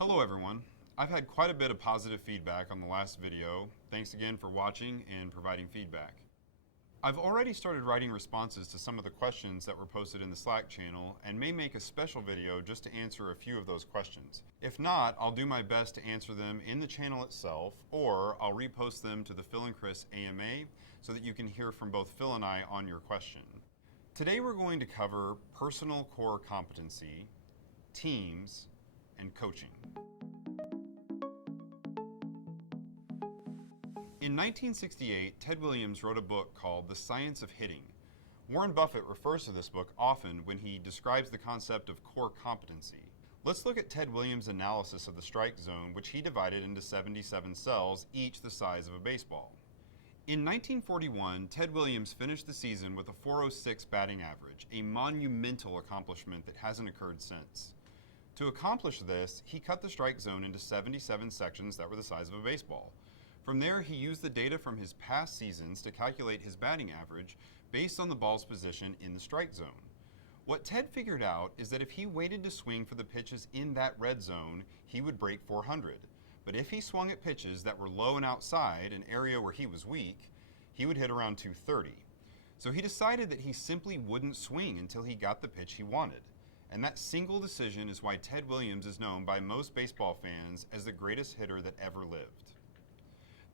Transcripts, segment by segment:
Hello everyone. I've had quite a bit of positive feedback on the last video. Thanks again for watching and providing feedback. I've already started writing responses to some of the questions that were posted in the Slack channel and may make a special video just to answer a few of those questions. If not, I'll do my best to answer them in the channel itself, or I'll repost them to the Phil and Chris AMA so that you can hear from both Phil and I on your question. Today we're going to cover personal core competency, teams, and coaching. In 1968, Ted Williams wrote a book called The Science of Hitting. Warren Buffett refers to this book often when he describes the concept of core competency. Let's look at Ted Williams' analysis of the strike zone, which he divided into 77 cells, each the size of a baseball. In 1941, Ted Williams finished the season with a .406 batting average, a monumental accomplishment that hasn't occurred since. To accomplish this, he cut the strike zone into 77 sections that were the size of a baseball. From there, he used the data from his past seasons to calculate his batting average based on the ball's position in the strike zone. What Ted figured out is that if he waited to swing for the pitches in that red zone, he would break 400. But if he swung at pitches that were low and outside, an area where he was weak, he would hit around 230. So he decided that he simply wouldn't swing until he got the pitch he wanted. And that single decision is why Ted Williams is known by most baseball fans as the greatest hitter that ever lived.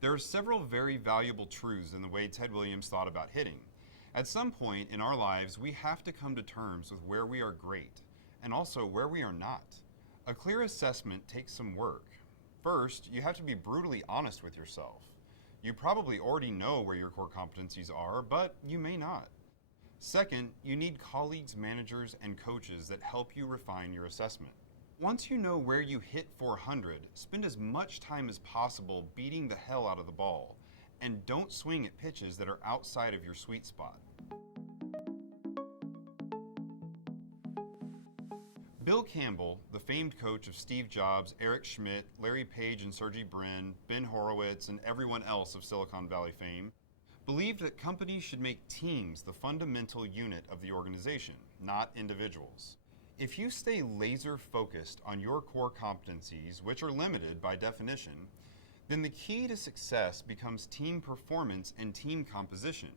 There are several very valuable truths in the way Ted Williams thought about hitting. At some point in our lives, we have to come to terms with where we are great and also where we are not. A clear assessment takes some work. First, you have to be brutally honest with yourself. You probably already know where your core competencies are, but you may not. Second, you need colleagues, managers, and coaches that help you refine your assessment. Once you know where you hit 400, spend as much time as possible beating the hell out of the ball, and don't swing at pitches that are outside of your sweet spot. Bill Campbell, the famed coach of Steve Jobs, Eric Schmidt, Larry Page and Sergey Brin, Ben Horowitz, and everyone else of Silicon Valley fame, believed that companies should make teams the fundamental unit of the organization, not individuals. If you stay laser focused on your core competencies, which are limited by definition, then the key to success becomes team performance and team composition.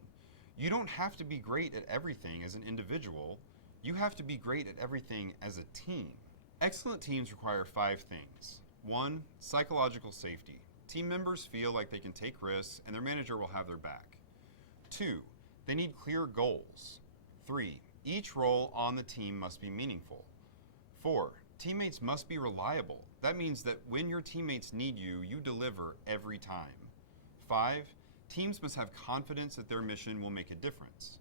You don't have to be great at everything as an individual. You have to be great at everything as a team. Excellent teams require 5 things. 1, psychological safety. Team members feel like they can take risks and their manager will have their back. 2, they need clear goals. 3, each role on the team must be meaningful. 4, teammates must be reliable. That means that when your teammates need you, you deliver every time. 5, teams must have confidence that their mission will make a difference.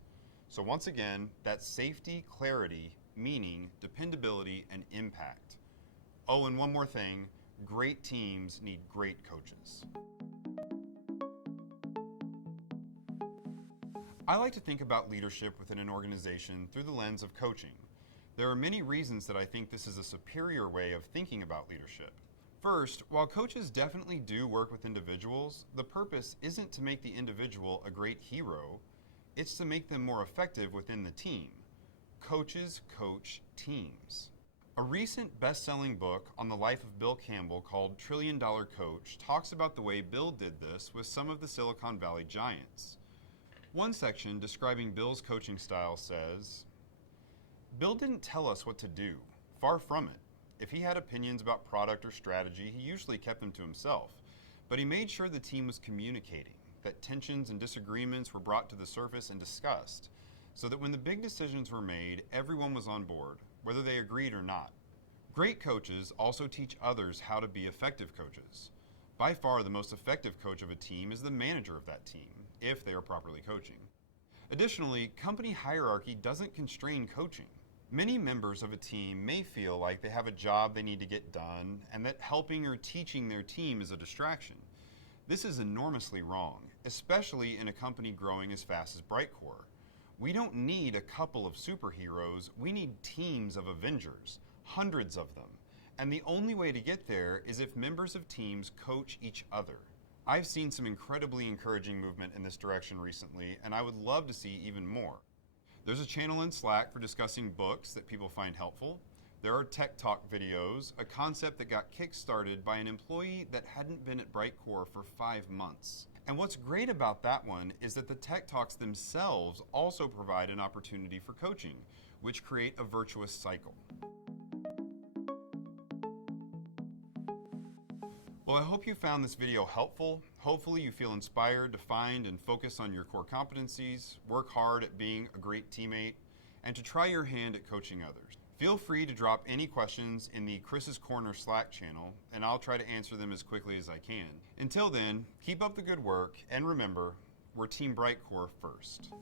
So once again, that's safety, clarity, meaning, dependability, and impact. Oh, and one more thing, great teams need great coaches. I like to think about leadership within an organization through the lens of coaching. There are many reasons that I think this is a superior way of thinking about leadership. First, while coaches definitely do work with individuals, the purpose isn't to make the individual a great hero, it's to make them more effective within the team. Coaches coach teams. A recent best-selling book on the life of Bill Campbell called $1 Trillion Coach talks about the way Bill did this with some of the Silicon Valley giants. One section describing Bill's coaching style says, "Bill didn't tell us what to do. Far from it. If he had opinions about product or strategy, he usually kept them to himself. But he made sure the team was communicating, that tensions and disagreements were brought to the surface and discussed, so that when the big decisions were made, everyone was on board, whether they agreed or not. Great coaches also teach others how to be effective coaches. By far, the most effective coach of a team is the manager of that team, if they are properly coaching. Additionally, company hierarchy doesn't constrain coaching. Many members of a team may feel like they have a job they need to get done and that helping or teaching their team is a distraction. This is enormously wrong, especially in a company growing as fast as Brightcore. We don't need a couple of superheroes, we need teams of Avengers, hundreds of them. And the only way to get there is if members of teams coach each other. I've seen some incredibly encouraging movement in this direction recently, and I would love to see even more. There's a channel in Slack for discussing books that people find helpful. There are Tech Talk videos, a concept that got kick-started by an employee that hadn't been at Brightcore for 5 months. And what's great about that one is that the Tech Talks themselves also provide an opportunity for coaching, which create a virtuous cycle. Well, I hope you found this video helpful. Hopefully you feel inspired to find and focus on your core competencies, work hard at being a great teammate, and to try your hand at coaching others. Feel free to drop any questions in the Chris's Corner Slack channel, and I'll try to answer them as quickly as I can. Until then, keep up the good work, and remember, we're Team Brightcore first.